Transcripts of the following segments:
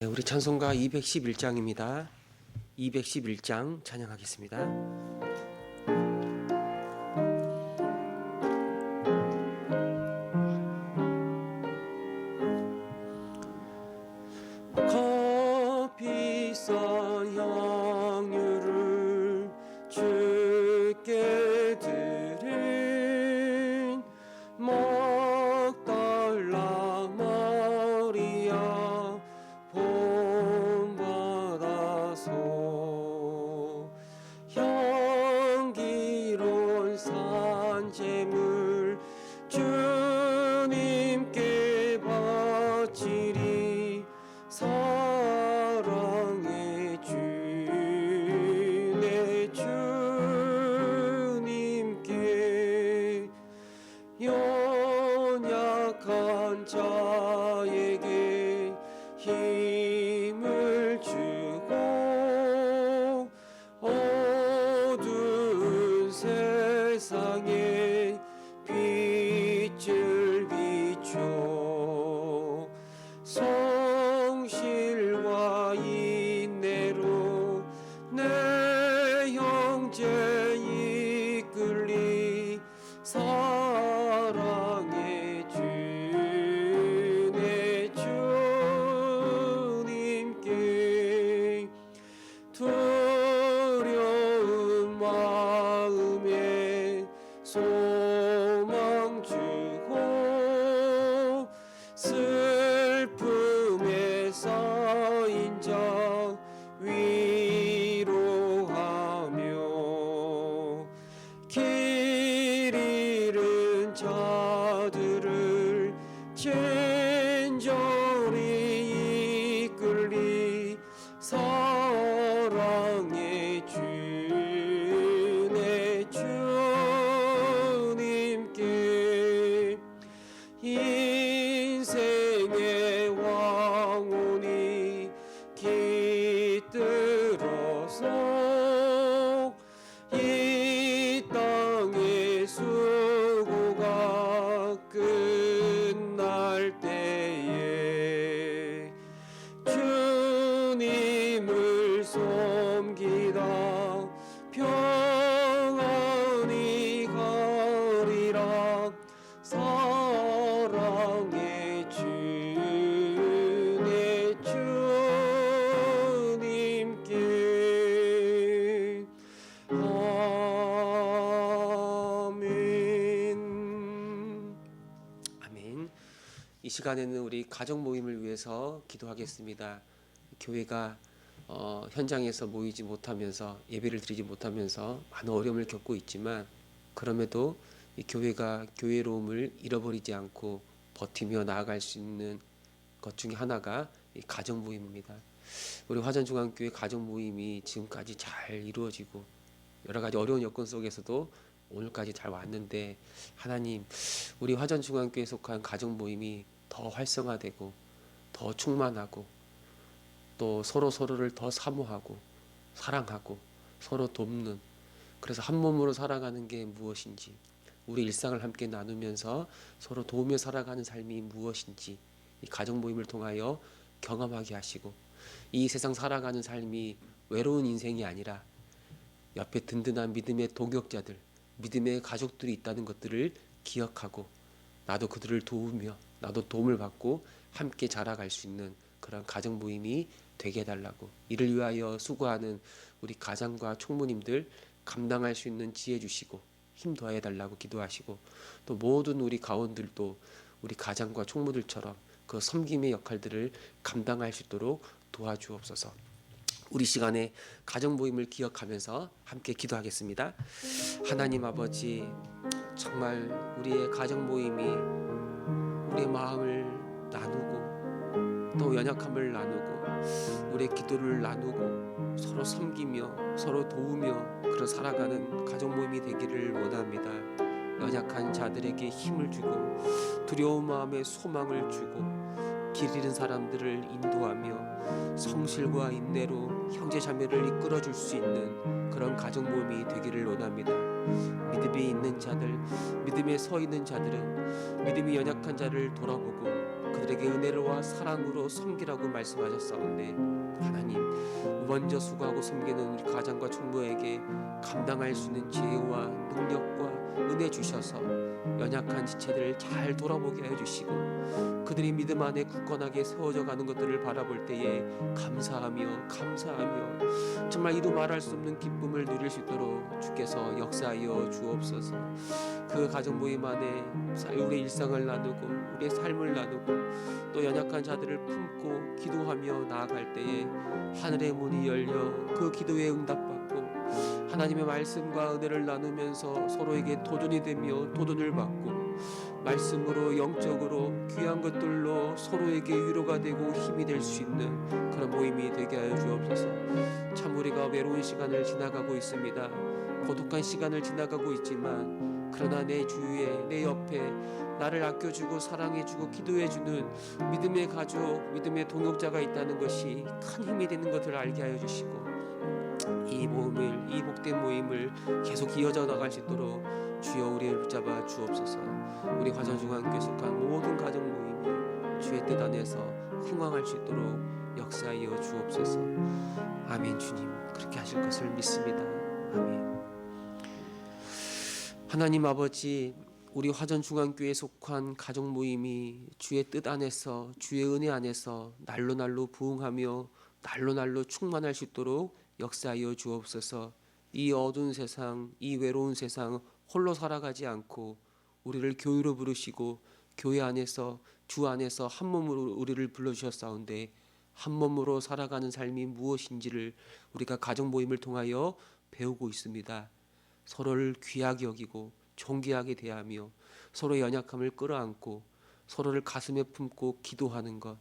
네, 우리 찬송가 211장입니다. 211장 찬양하겠습니다. 값비싼 향유를 주께 드린 막달라 마리아 본받아서 향기로운 산재물 주님께 바치리. 사랑의 주 내 주님께 연약한 자에게 힘을 주고 어두운 세상에 빛을 비춰 성실과 인내로 내 형제 이끌리. 사랑의 주 내 주님께 두려운 마음에 소망 주고 슬픔에 쌓인 자 위로하며 길 잃은 자들을 친절히 이끌리. 사랑의 주 내 주님께 인생의 왕혼이 깃들어서 이 땅의 수고가 끝날 때에 주님을 섬기다 평안히 가리라. 사랑의 주 내 주님께 아멘. 아멘. 이 시간에는 우리 가정 모임을 위해서 기도하겠습니다. 교회가 현장에서 모이지 못하면서 예배를 드리지 못하면서 많은 어려움을 겪고 있지만, 그럼에도 이 교회가 교회로움을 잃어버리지 않고 버티며 나아갈 수 있는 것 중에 하나가 이 가정 모임입니다. 우리 화전중앙교회 가정 모임이 지금까지 잘 이루어지고 여러 가지 어려운 여건 속에서도 오늘까지 잘 왔는데, 하나님, 우리 화전중앙교회에 속한 가정 모임이 더 활성화되고 더 충만하고 또 서로를 더 사모하고 사랑하고 서로 돕는, 그래서 한 몸으로 살아가는 게 무엇인지, 우리 일상을 함께 나누면서 서로 도우며 살아가는 삶이 무엇인지 이 가정 모임을 통하여 경험하게 하시고, 이 세상 살아가는 삶이 외로운 인생이 아니라 옆에 든든한 믿음의 동역자들, 믿음의 가족들이 있다는 것들을 기억하고 나도 그들을 도우며 나도 도움을 받고 함께 자라갈 수 있는 그런 가정 모임이 되게 해달라고, 이를 위하여 수고하는 우리 가장과 총무님들 감당할 수 있는 지혜 주시고 힘 더해달라고 기도하시고, 또 모든 우리 가원들도 우리 가장과 총무들처럼 그 섬김의 역할들을 감당할 수 있도록 도와주옵소서. 우리 시간에 가정 모임을 기억하면서 함께 기도하겠습니다. 하나님 아버지, 정말 우리의 가정 모임이 우리의 마음을 나누고 또 연약함을 나누고 우리의 기도를 나누고 서로 섬기며 서로 도우며 그런 살아가는 가정 모임이 되기를 원합니다. 연약한 자들에게 힘을 주고 두려운 마음에 소망을 주고 길 잃은 사람들을 인도하며 성실과 인내로 형제 자매를 이끌어줄 수 있는 그런 가정 모임이 되기를 원합니다. 믿음이 있는 자들, 믿음에 서 있는 자들은 믿음이 연약한 자를 돌아보고 그들에게 은혜로와 사랑으로 섬기라고 말씀하셨사온데, 하나님 먼저 수고하고 섬기는 우리 가장과 총무에게 감당할 수 있는 지혜와 능력과 은혜 주셔서 연약한 지체들을 잘 돌아보게 하여 주시고, 그들이 믿음 안에 굳건하게 세워져 가는 것들을 바라볼 때에 감사하며 정말 이루 말할 수 없는 기쁨을 누릴 수 있도록 주께서 역사하여 주옵소서. 그 가정 모임 안에 우리의 일상을 나누고 우리의 삶을 나누고 또 연약한 자들을 품고 기도하며 나아갈 때에 하늘의 문이 열려 그 기도에 응답받고 하나님의 말씀과 은혜를 나누면서 서로에게 도전이 되며 도전을 받고 말씀으로 영적으로 귀한 것들로 서로에게 위로가 되고 힘이 될 수 있는 그런 모임이 되게 하여 주옵소서. 참 우리가 외로운 시간을 지나가고 있습니다. 고독한 시간을 지나가고 있지만, 그러나 내 주위에 내 옆에 나를 아껴주고 사랑해주고 기도해주는 믿음의 가족, 믿음의 동역자가 있다는 것이 큰 힘이 되는 것을 알게 하여 주시고, 이 복된 모임을 계속 이어져 나갈 수 있도록 주여 우리를 붙잡아 주옵소서. 우리 화전중앙교회 속한 모든 가정 모임이 주의 뜻 안에서 흥왕할 수 있도록 역사하여 주옵소서. 아멘. 주님 그렇게 하실 것을 믿습니다. 아멘. 하나님 아버지, 우리 화전중앙교회에 속한 가정 모임이 주의 뜻 안에서 주의 은혜 안에서 날로 부흥하며 날로 충만할 수 있도록 역사하여 주옵소서. 이 어두운 세상, 이 외로운 세상 홀로 살아가지 않고 우리를 교회로 부르시고 교회 안에서 주 안에서 한 몸으로 우리를 불러주셨사온데, 한 몸으로 살아가는 삶이 무엇인지를 우리가 가정 모임을 통하여 배우고 있습니다. 서로를 귀하게 여기고 존귀하게 대하며 서로의 연약함을 끌어안고 서로를 가슴에 품고 기도하는 것,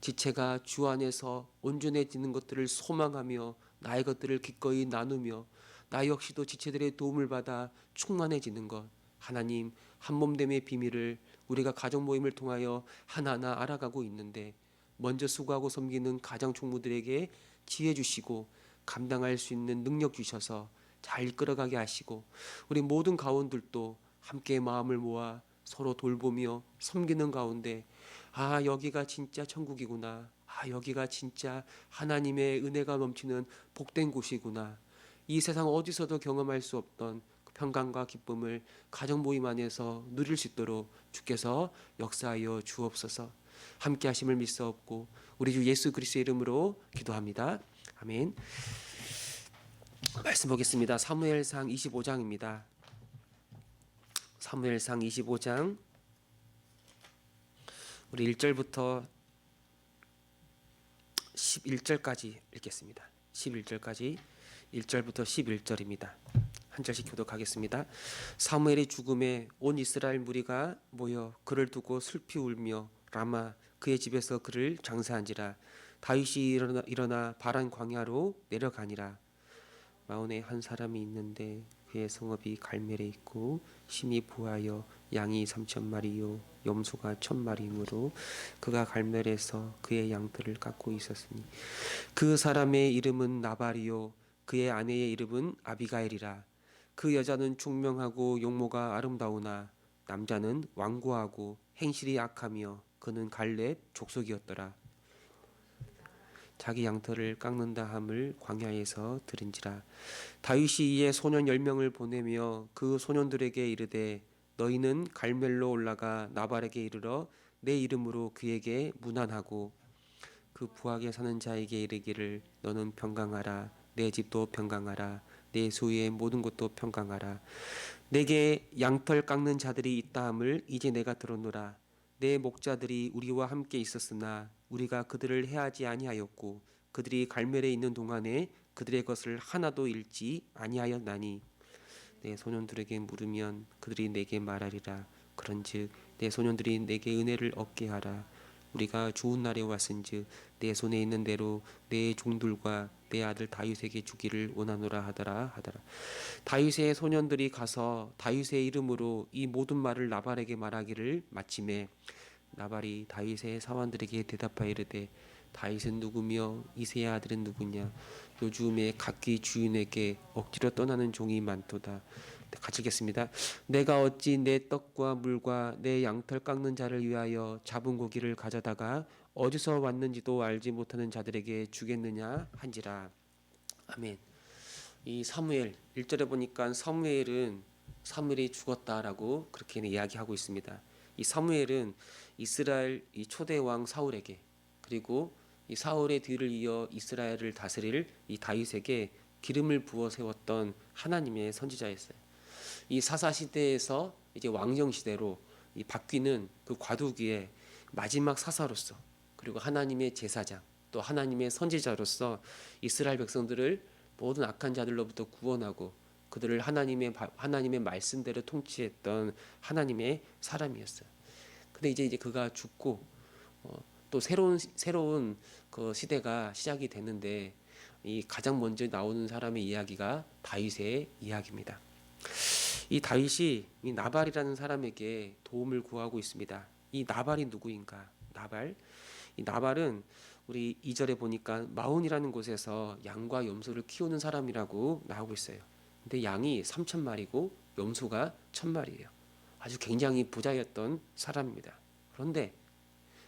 지체가 주 안에서 온전해지는 것들을 소망하며 나의 것들을 기꺼이 나누며 나 역시도 지체들의 도움을 받아 충만해지는 것, 하나님 한몸됨의 비밀을 우리가 가정 모임을 통하여 하나하나 알아가고 있는데, 먼저 수고하고 섬기는 가정 총무들에게 지혜 주시고 감당할 수 있는 능력 주셔서 잘 이끌어가게 하시고, 우리 모든 가원들도 함께 마음을 모아 서로 돌보며 섬기는 가운데, 여기가 진짜 천국이구나, 여기가 진짜 하나님의 은혜가 넘치는 복된 곳이구나, 이 세상 어디서도 경험할 수 없던 그 평강과 기쁨을 가정 모임 안에서 누릴 수 있도록 주께서 역사하여 주옵소서. 함께 하심을 믿사옵고 우리 주 예수 그리스도의 이름으로 기도합니다. 아멘. 말씀 보겠습니다. 사무엘상 25장입니다. 사무엘상 25장 우리 1절부터 11절까지 읽겠습니다. 11절까지 1절부터 11절입니다. 한 절씩 교독하겠습니다. 사무엘의 죽음에 온 이스라엘 무리가 모여 그를 두고 슬피 울며 라마 그의 집에서 그를 장사한지라. 다윗이 일어나 바란 광야로 내려가니라. 마온에 한 사람이 있는데 그의 성읍이 갈멜에 있고 심히 부하여 양이 3,000마리요 염소가 1,000마리이므로 그가 갈멜에서 그의 양들을 깎고 있었으니, 그 사람의 이름은 나발이요 그의 아내의 이름은 아비가일이라. 그 여자는 총명하고 용모가 아름다우나 남자는 완고하고 행실이 악하며 그는 갈렙 족속이었더라. 자기 양털을 깎는다 함을 광야에서 들은지라. 다윗이 이에 소년 10명을 보내며 그 소년들에게 이르되, 너희는 갈멜로 올라가 나발에게 이르러 내 이름으로 그에게 문안하고 그 부하게 사는 자에게 이르기를, 너는 평강하라, 내 집도 평강하라, 내 소유의 모든 것도 평강하라. 내게 양털 깎는 자들이 있다 함을 이제 내가 들었노라. 내 목자들이 우리와 함께 있었으나 우리가 그들을 해하지 아니하였고 그들이 갈멜에 있는 동안에 그들의 것을 하나도 잃지 아니하였나니, 내 소년들에게 물으면 그들이 내게 말하리라. 그런즉 내 소년들이 내게 은혜를 얻게 하라. 우리가 좋은 날에 왔은즉 내 손에 있는 대로 내 종들과 내 아들 다윗에게 주기를 원하노라 하더라. 다윗의 소년들이 가서 다윗의 이름으로 이 모든 말을 나발에게 말하기를 마침에 나발이 다윗의 사환들에게 대답하여 이르되, 다윗은 누구며 이새의 아들은 누구냐? 요즘에 각기 주인에게 억지로 떠나는 종이 많도다. 같이 읽겠습니다. 내가 어찌 내 떡과 물과 내 양털 깎는 자를 위하여 잡은 고기를 가져다가 어디서 왔는지도 알지 못하는 자들에게 주겠느냐 한지라. 아멘. 이 사무엘 1절에 보니까 사무엘이 죽었다라고 그렇게 이야기하고 있습니다. 이 사무엘은 이스라엘 이 초대 왕 사울에게, 그리고 이 사울의 뒤를 이어 이스라엘을 다스릴 이 다윗에게 기름을 부어 세웠던 하나님의 선지자였어요. 이 사사 시대에서 이제 왕정 시대로 이 바뀌는 그 과도기의 마지막 사사로서, 그리고 하나님의 제사장, 또 하나님의 선지자로서 이스라엘 백성들을 모든 악한 자들로부터 구원하고 그들을 하나님의 말씀대로 통치했던 하나님의 사람이었어요. 근데 이제 그가 죽고 또 새로운 그 시대가 시작이 되는데, 이 가장 먼저 나오는 사람의 이야기가 다윗의 이야기입니다. 이 다윗이 이 나발이라는 사람에게 도움을 구하고 있습니다. 이 나발이 누구인가? 이 나발은 우리 2절에 보니까 마온이라는 곳에서 양과 염소를 키우는 사람이라고 나오고 있어요. 근데 양이 3,000마리고 염소가 1,000마리예요. 아주 굉장히 부자였던 사람입니다. 그런데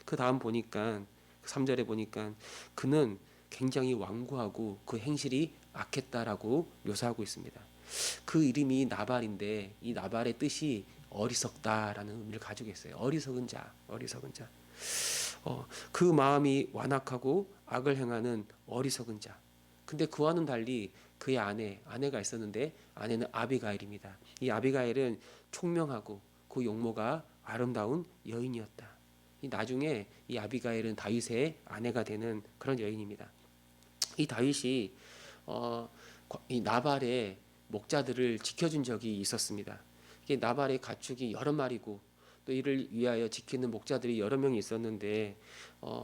그 다음 보니까 3절에 보니까 그는 굉장히 완고하고 그 행실이 악했다라고 묘사하고 있습니다. 그 이름이 나발인데 이 나발의 뜻이 어리석다라는 의미를 가지고 있어요. 어리석은 자. 그 마음이 완악하고 악을 행하는 어리석은 자. 근데 그와는 달리 그의 아내가 있었는데, 아내는 아비가일입니다. 이 아비가일은 총명하고 그 용모가 아름다운 여인이었다. 나중에 이 아비가일은 다윗의 아내가 되는 그런 여인입니다. 이 다윗이 이 나발의 목자들을 지켜준 적이 있었습니다. 이게 나발의 가축이 여러 마리고 또 이를 위하여 지키는 목자들이 여러 명이 있었는데,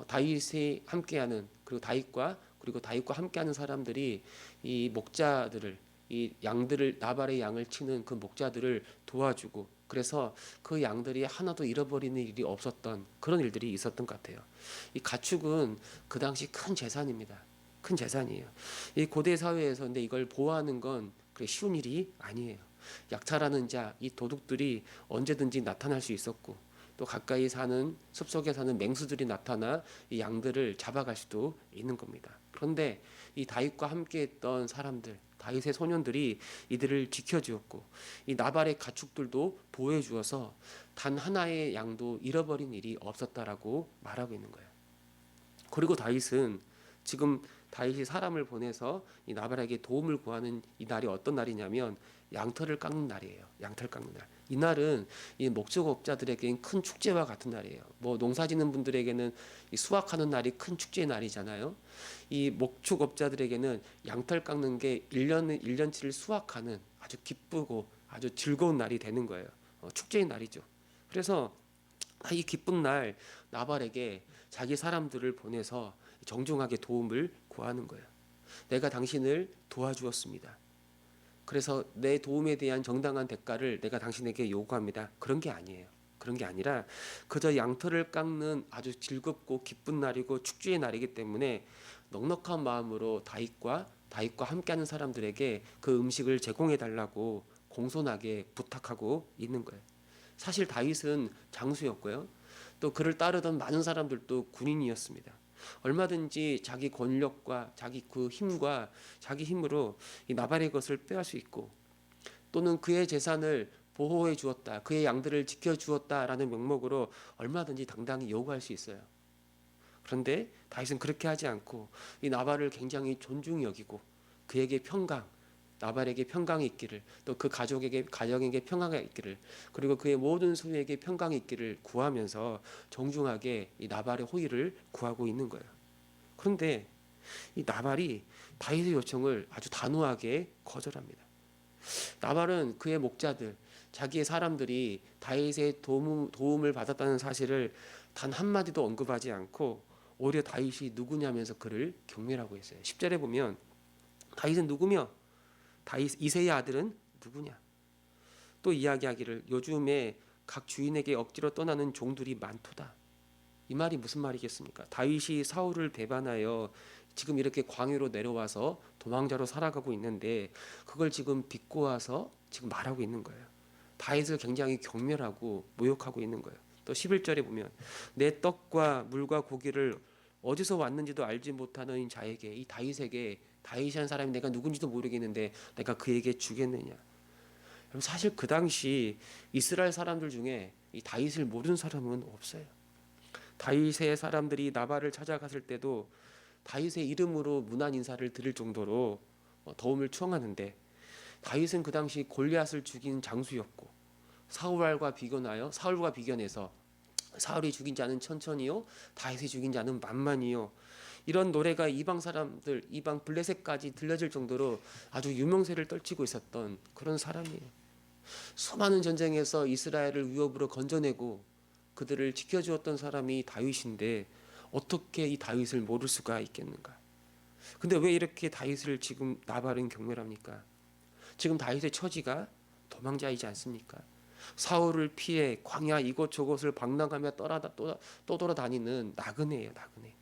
다윗이 함께하는, 그리고 다윗과 함께하는 사람들이 이 목자들을, 이 양들을, 나발의 양을 치는 그 목자들을 도와주고, 그래서 그 양들이 하나도 잃어버리는 일이 없었던 그런 일들이 있었던 것 같아요. 이 가축은 그 당시 큰 재산입니다. 큰 재산이에요. 이 고대 사회에서 근데 이걸 보호하는 건 그래 쉬운 일이 아니에요. 약탈하는 자, 이 도둑들이 언제든지 나타날 수 있었고, 또 가까이 사는 숲속에 사는 맹수들이 나타나 이 양들을 잡아갈 수도 있는 겁니다. 그런데 이 다윗과 함께했던 사람들, 다윗의 소년들이 이들을 지켜주었고, 이 나발의 가축들도 보호해 주어서 단 하나의 양도 잃어버린 일이 없었다라고 말하고 있는 거예요. 그리고 다윗이 사람을 보내서 이 나발에게 도움을 구하는 이 날이 어떤 날이냐면 양털을 깎는 날이에요. 양털 깎는 날. 이 날은 이 목축업자들에게는 큰 축제와 같은 날이에요. 뭐 농사짓는 분들에게는 이 수확하는 날이 큰 축제의 날이잖아요. 이 목축업자들에게는 양털 깎는 게 1년치를 수확하는 아주 기쁘고 아주 즐거운 날이 되는 거예요. 축제의 날이죠. 그래서 이 기쁜 날 나발에게 자기 사람들을 보내서 정중하게 도움을 구하는 거예요. 내가 당신을 도와주었습니다. 그래서 내 도움에 대한 정당한 대가를 내가 당신에게 요구합니다. 그런 게 아니에요. 그런 게 아니라 그저 양털을 깎는 아주 즐겁고 기쁜 날이고 축제의 날이기 때문에 넉넉한 마음으로 다윗과 함께하는 사람들에게 그 음식을 제공해 달라고 공손하게 부탁하고 있는 거예요. 사실 다윗은 장수였고요. 또 그를 따르던 많은 사람들도 군인이었습니다. 얼마든지 자기 권력과 자기 그 힘과 자기 힘으로 이 나발의 것을 빼앗을 수 있고, 또는 그의 재산을 보호해 주었다, 그의 양들을 지켜 주었다라는 명목으로 얼마든지 당당히 요구할 수 있어요. 그런데 다윗은 그렇게 하지 않고 이 나발을 굉장히 존중히 여기고 그에게 나발에게 평강이 있기를, 또 그 가정에게 평강이 있기를, 그리고 그의 모든 소유에게 평강이 있기를 구하면서 정중하게 이 나발의 호의를 구하고 있는 거예요. 그런데 이 나발이 다윗의 요청을 아주 단호하게 거절합니다. 나발은 그의 목자들, 자기의 사람들이 다윗의 도움을 받았다는 사실을 단 한마디도 언급하지 않고 오히려 다윗이 누구냐면서 그를 경멸하고 있어요. 10절에 보면 다윗은 누구며 이새의 아들은 누구냐? 또 이야기하기를 요즘에 각 주인에게 억지로 떠나는 종들이 많도다. 이 말이 무슨 말이겠습니까? 다윗이 사울을 배반하여 지금 이렇게 광야로 내려와서 도망자로 살아가고 있는데 그걸 지금 빚고 와서 지금 말하고 있는 거예요. 다윗을 굉장히 경멸하고 모욕하고 있는 거예요. 또 11절에 보면 내 떡과 물과 고기를 어디서 왔는지도 알지 못하는 자에게, 이 다윗에게, 다윗이라는 사람이 내가 누군지도 모르겠는데 내가 그에게 주겠느냐. 여러분, 사실 그 당시 이스라엘 사람들 중에 이 다윗을 모르는 사람은 없어요. 다윗의 사람들이 나발을 찾아갔을 때도 다윗의 이름으로 문안 인사를 드릴 정도로 도움을 청하는데, 다윗은 그 당시 골리앗을 죽인 장수였고 사울과 비견해서 사울이 죽인 자는 천천히요 다윗이 죽인 자는 만만히요, 이런 노래가 이방 사람들, 이방 블레셋까지 들려질 정도로 아주 유명세를 떨치고 있었던 그런 사람이에요. 수많은 전쟁에서 이스라엘을 위협으로 건져내고 그들을 지켜주었던 사람이 다윗인데 어떻게 이 다윗을 모를 수가 있겠는가? 근데 왜 이렇게 다윗을 지금 나발은 경멸합니까? 지금 다윗의 처지가 도망자이지 않습니까? 사울을 피해 광야 이곳저곳을 방랑하며 떠돌아다니는 나그네예요, 나그네.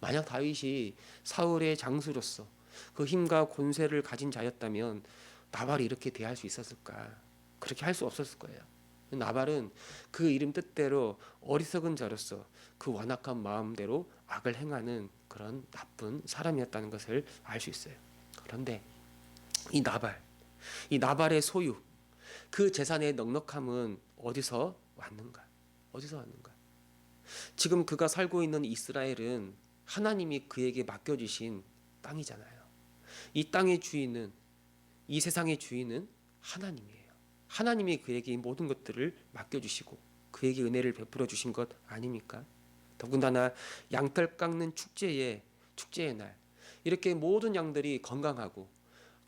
만약 다윗이 사울의 장수로서 그 힘과 권세를 가진 자였다면 나발이 이렇게 대할 수 있었을까? 그렇게 할 수 없었을 거예요. 나발은 그 이름 뜻대로 어리석은 자로서 그 완악한 마음대로 악을 행하는 그런 나쁜 사람이었다는 것을 알 수 있어요. 그런데 이 나발의 소유, 그 재산의 넉넉함은 어디서 왔는가? 어디서 왔는가? 지금 그가 살고 있는 이스라엘은 하나님이 그에게 맡겨주신 땅이잖아요. 이 땅의 주인은, 이 세상의 주인은 하나님이에요. 하나님이 그에게 이 모든 것들을 맡겨주시고 그에게 은혜를 베풀어 주신 것 아닙니까? 더군다나 양털 깎는 축제의 날, 이렇게 모든 양들이 건강하고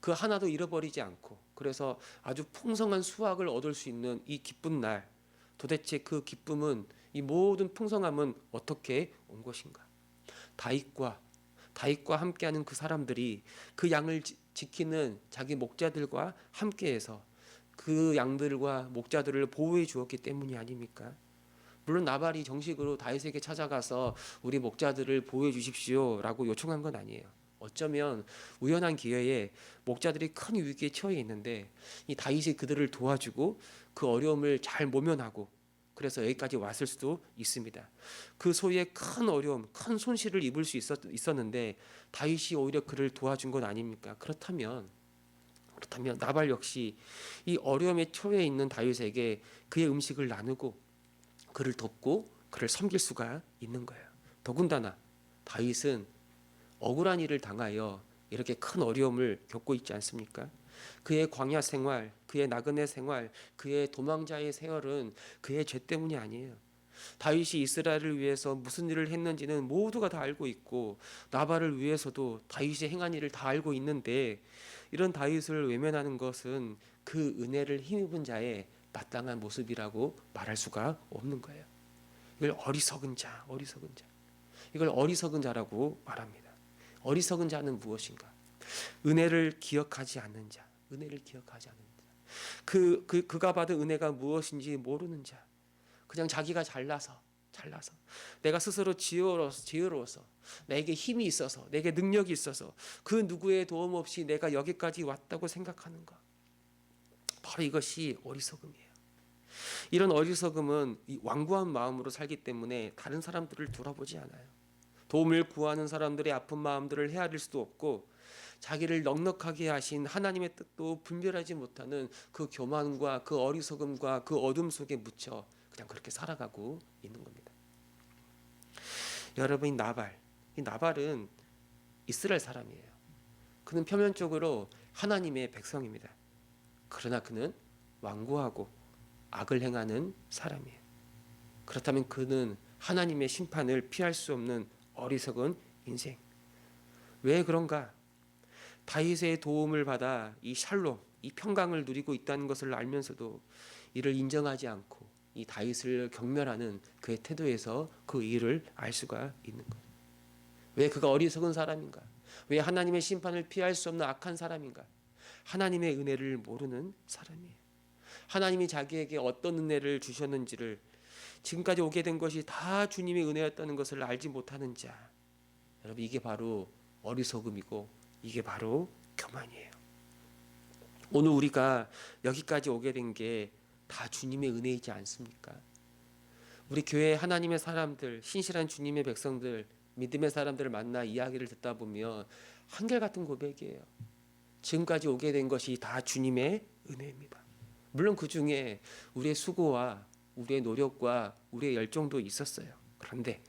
그 하나도 잃어버리지 않고 그래서 아주 풍성한 수확을 얻을 수 있는 이 기쁜 날, 도대체 그 기쁨은, 이 모든 풍성함은 어떻게 온 것인가? 다윗과 함께하는 그 사람들이 그 양을 지키는 자기 목자들과 함께해서 그 양들과 목자들을 보호해 주었기 때문이 아닙니까? 물론 나발이 정식으로 다윗에게 찾아가서 우리 목자들을 보호해 주십시오라고 요청한 건 아니에요. 어쩌면 우연한 기회에 목자들이 큰 위기에 처해 있는데 이 다윗이 그들을 도와주고 그 어려움을 잘 모면하고 그래서 여기까지 왔을 수도 있습니다. 그 소위에 큰 어려움, 큰 손실을 입을 수 있었는데 다윗이 오히려 그를 도와준 건 아닙니까? 그렇다면 나발 역시 이 어려움에 처해 있는 다윗에게 그의 음식을 나누고 그를 돕고 그를 섬길 수가 있는 거예요. 더군다나 다윗은 억울한 일을 당하여 이렇게 큰 어려움을 겪고 있지 않습니까? 그의 광야 생활, 그의 나그네 생활, 그의 도망자의 세월은 그의 죄 때문이 아니에요. 다윗이 이스라엘을 위해서 무슨 일을 했는지는 모두가 다 알고 있고 나발을 위해서도 다윗이 행한 일을 다 알고 있는데, 이런 다윗을 외면하는 것은 그 은혜를 힘입은 자의 마땅한 모습이라고 말할 수가 없는 거예요. 이걸 어리석은 자. 이걸 어리석은 자라고 말합니다. 어리석은 자는 무엇인가? 은혜를 기억하지 않는 자. 그가 받은 은혜가 무엇인지 모르는 자. 그냥 자기가 잘나서 내가 스스로 지혜로워서 내게 힘이 있어서 내게 능력이 있어서 그 누구의 도움 없이 내가 여기까지 왔다고 생각하는 것, 바로 이것이 어리석음이에요. 이런 어리석음은 완고한 마음으로 살기 때문에 다른 사람들을 돌아보지 않아요. 도움을 구하는 사람들의 아픈 마음들을 헤아릴 수도 없고 자기를 넉넉하게 하신 하나님의 뜻도 분별하지 못하는 그 교만과 그 어리석음과 그 어둠 속에 묻혀 그냥 그렇게 살아가고 있는 겁니다. 여러분, 이 나발은 이스라엘 사람이에요. 그는 표면적으로 하나님의 백성입니다. 그러나 그는 완고하고 악을 행하는 사람이에요. 그렇다면 그는 하나님의 심판을 피할 수 없는 어리석은 인생. 왜 그런가? 다윗의 도움을 받아 이 샬롬, 이 평강을 누리고 있다는 것을 알면서도 이를 인정하지 않고 이 다윗을 경멸하는 그의 태도에서 그 이유를 알 수가 있는 거예요. 왜 그가 어리석은 사람인가? 왜 하나님의 심판을 피할 수 없는 악한 사람인가? 하나님의 은혜를 모르는 사람이에요. 하나님이 자기에게 어떤 은혜를 주셨는지를, 지금까지 오게 된 것이 다 주님의 은혜였다는 것을 알지 못하는 자. 여러분, 이게 바로 어리석음이고 이게 바로 교만이에요. 오늘 우리가 여기까지 오게 된 게 다 주님의 은혜이지 않습니까? 우리 교회 하나님의 사람들, 신실한 주님의 백성들, 믿음의 사람들을 만나 이야기를 듣다 보면 한결같은 고백이에요. 지금까지 오게 된 것이 다 주님의 은혜입니다. 물론 그 중에 우리의 수고와 우리의 노력과 우리의 열정도 있었어요. 그런데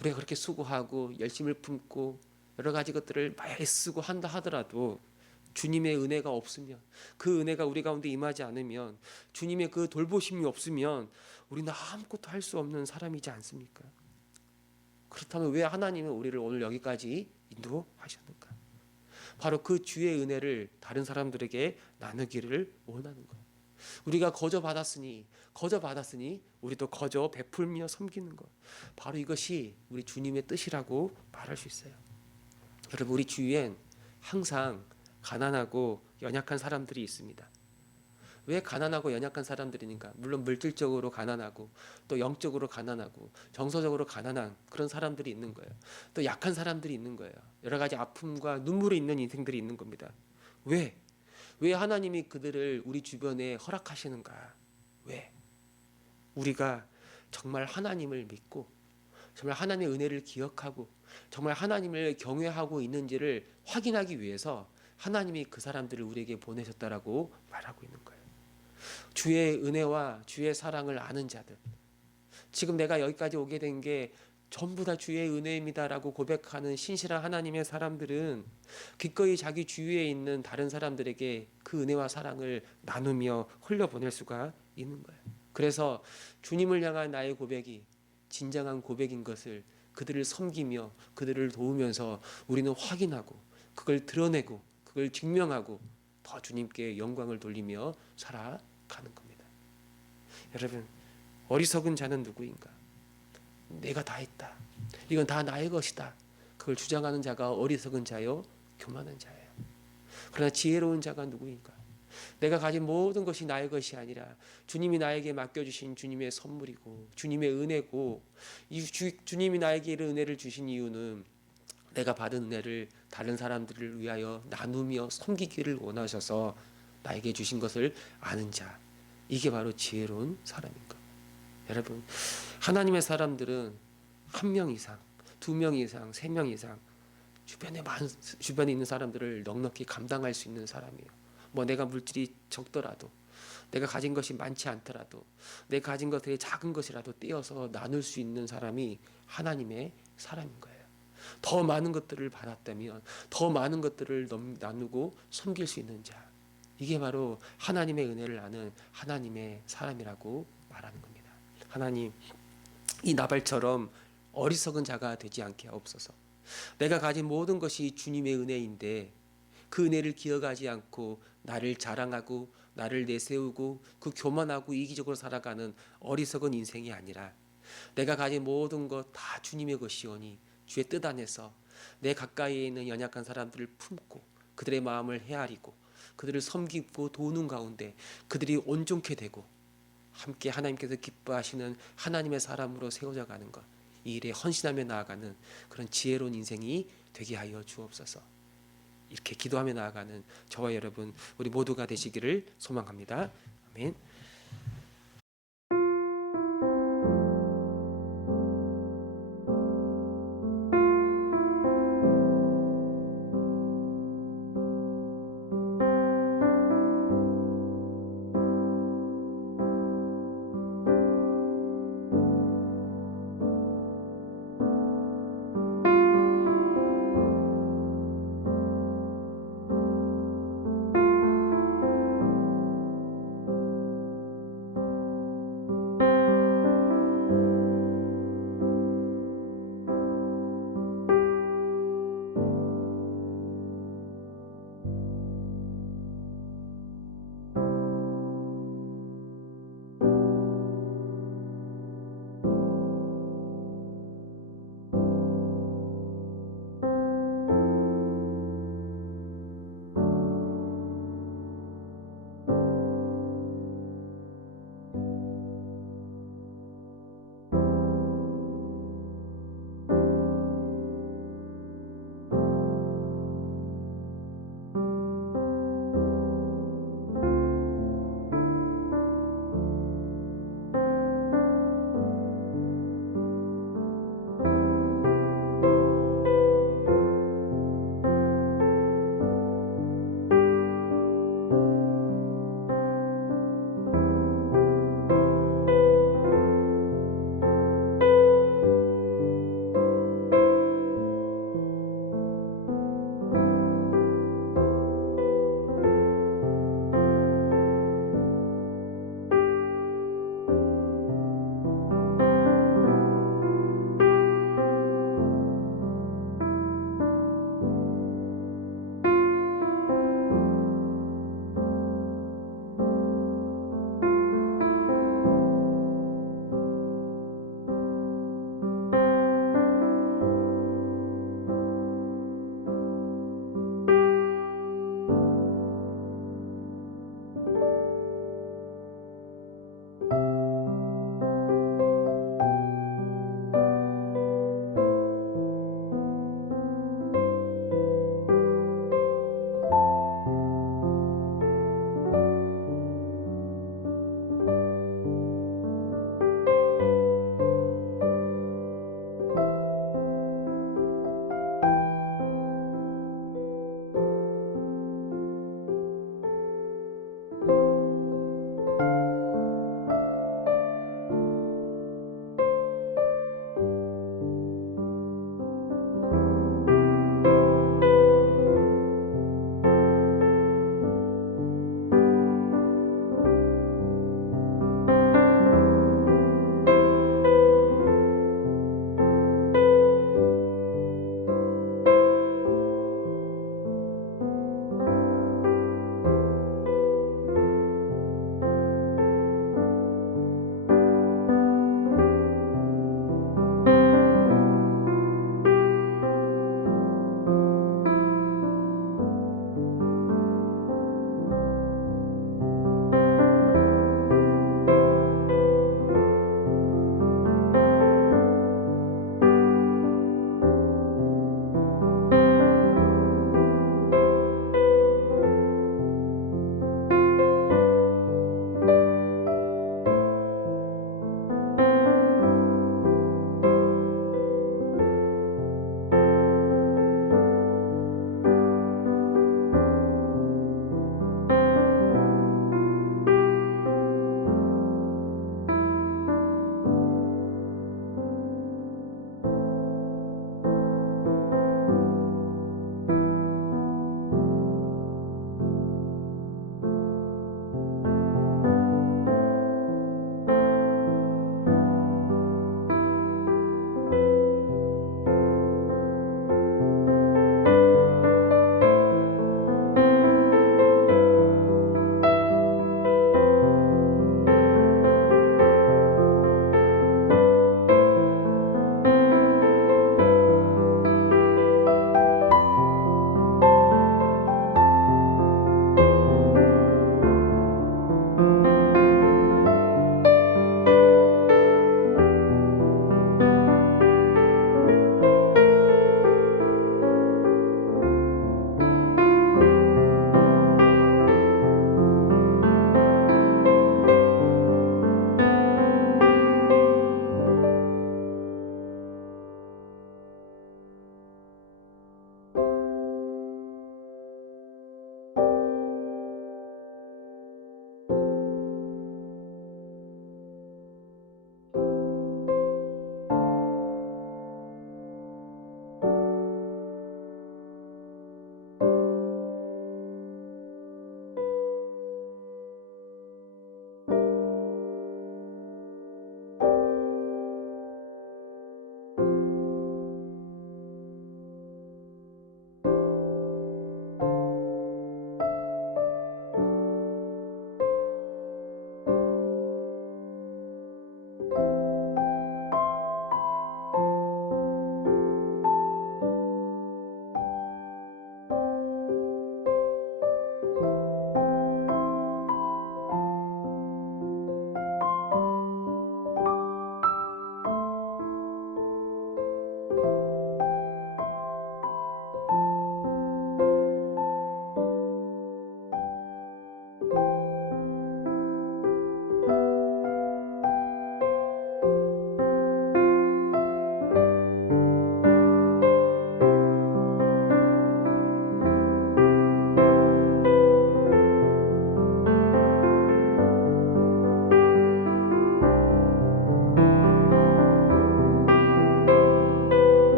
우리가 그렇게 수고하고 열심을 품고 여러 가지 것들을 많이 쓰고 한다 하더라도 주님의 은혜가 없으면, 그 은혜가 우리 가운데 임하지 않으면, 주님의 그 돌보심이 없으면 우리는 아무것도 할 수 없는 사람이지 않습니까? 그렇다면 왜 하나님은 우리를 오늘 여기까지 인도하셨는가? 바로 그 주의 은혜를 다른 사람들에게 나누기를 원하는 거예요. 우리가 거저 받았으니 우리도 거저 베풀며 섬기는 것, 바로 이것이 우리 주님의 뜻이라고 말할 수 있어요. 여러분, 우리 주위엔 항상 가난하고 연약한 사람들이 있습니다. 왜 가난하고 연약한 사람들이니까? 물론 물질적으로 가난하고 또 영적으로 가난하고 정서적으로 가난한 그런 사람들이 있는 거예요. 또 약한 사람들이 있는 거예요. 여러 가지 아픔과 눈물이 있는 인생들이 있는 겁니다. 왜? 왜 하나님이 그들을 우리 주변에 허락하시는가? 왜? 우리가 정말 하나님을 믿고 정말 하나님의 은혜를 기억하고 정말 하나님을 경외하고 있는지를 확인하기 위해서 하나님이 그 사람들을 우리에게 보내셨다라고 말하고 있는 거예요. 주의 은혜와 주의 사랑을 아는 자들, 지금 내가 여기까지 오게 된 게 전부 다 주의 은혜입니다라고 고백하는 신실한 하나님의 사람들은 기꺼이 자기 주위에 있는 다른 사람들에게 그 은혜와 사랑을 나누며 흘려보낼 수가 있는 거예요. 그래서 주님을 향한 나의 고백이 진정한 고백인 것을 그들을 섬기며 그들을 도우면서 우리는 확인하고 그걸 드러내고 그걸 증명하고 더 주님께 영광을 돌리며 살아가는 겁니다. 여러분, 어리석은 자는 누구인가? 내가 다 했다. 이건 다 나의 것이다. 그걸 주장하는 자가 어리석은 자요, 교만한 자예요. 그러나 지혜로운 자가 누구인가? 내가 가진 모든 것이 나의 것이 아니라 주님이 나에게 맡겨주신 주님의 선물이고 주님의 은혜고, 주님이 나에게 이런 은혜를 주신 이유는 내가 받은 은혜를 다른 사람들을 위하여 나누며 섬기기를 원하셔서 나에게 주신 것을 아는 자, 이게 바로 지혜로운 사람인 것. 여러분, 하나님의 사람들은 한 명 이상, 두 명 이상, 세 명 이상 주변에 있는 사람들을 넉넉히 감당할 수 있는 사람이에요. 뭐 내가 물질이 적더라도, 내가 가진 것이 많지 않더라도, 내가 가진 것 되게 작은 것이라도 떼어서 나눌 수 있는 사람이 하나님의 사람인 거예요. 더 많은 것들을 받았다면 더 많은 것들을 나누고 섬길 수 있는 자, 이게 바로 하나님의 은혜를 아는 하나님의 사람이라고 말하는 겁니다. 하나님, 이 나발처럼 어리석은 자가 되지 않게 하옵소서. 내가 가진 모든 것이 주님의 은혜인데 그 은혜를 기억하지 않고 나를 자랑하고 나를 내세우고 그 교만하고 이기적으로 살아가는 어리석은 인생이 아니라 내가 가진 모든 것 다 주님의 것이오니 주의 뜻 안에서 내 가까이에 있는 연약한 사람들을 품고 그들의 마음을 헤아리고 그들을 섬기고 도우는 가운데 그들이 온전케 되고 함께 하나님께서 기뻐하시는 하나님의 사람으로 세워져 가는 것, 이 일에 헌신하며 나아가는 그런 지혜로운 인생이 되게 하여 주옵소서. 이렇게 기도하며 나아가는 저와 여러분 우리 모두가 되시기를 소망합니다. 아멘.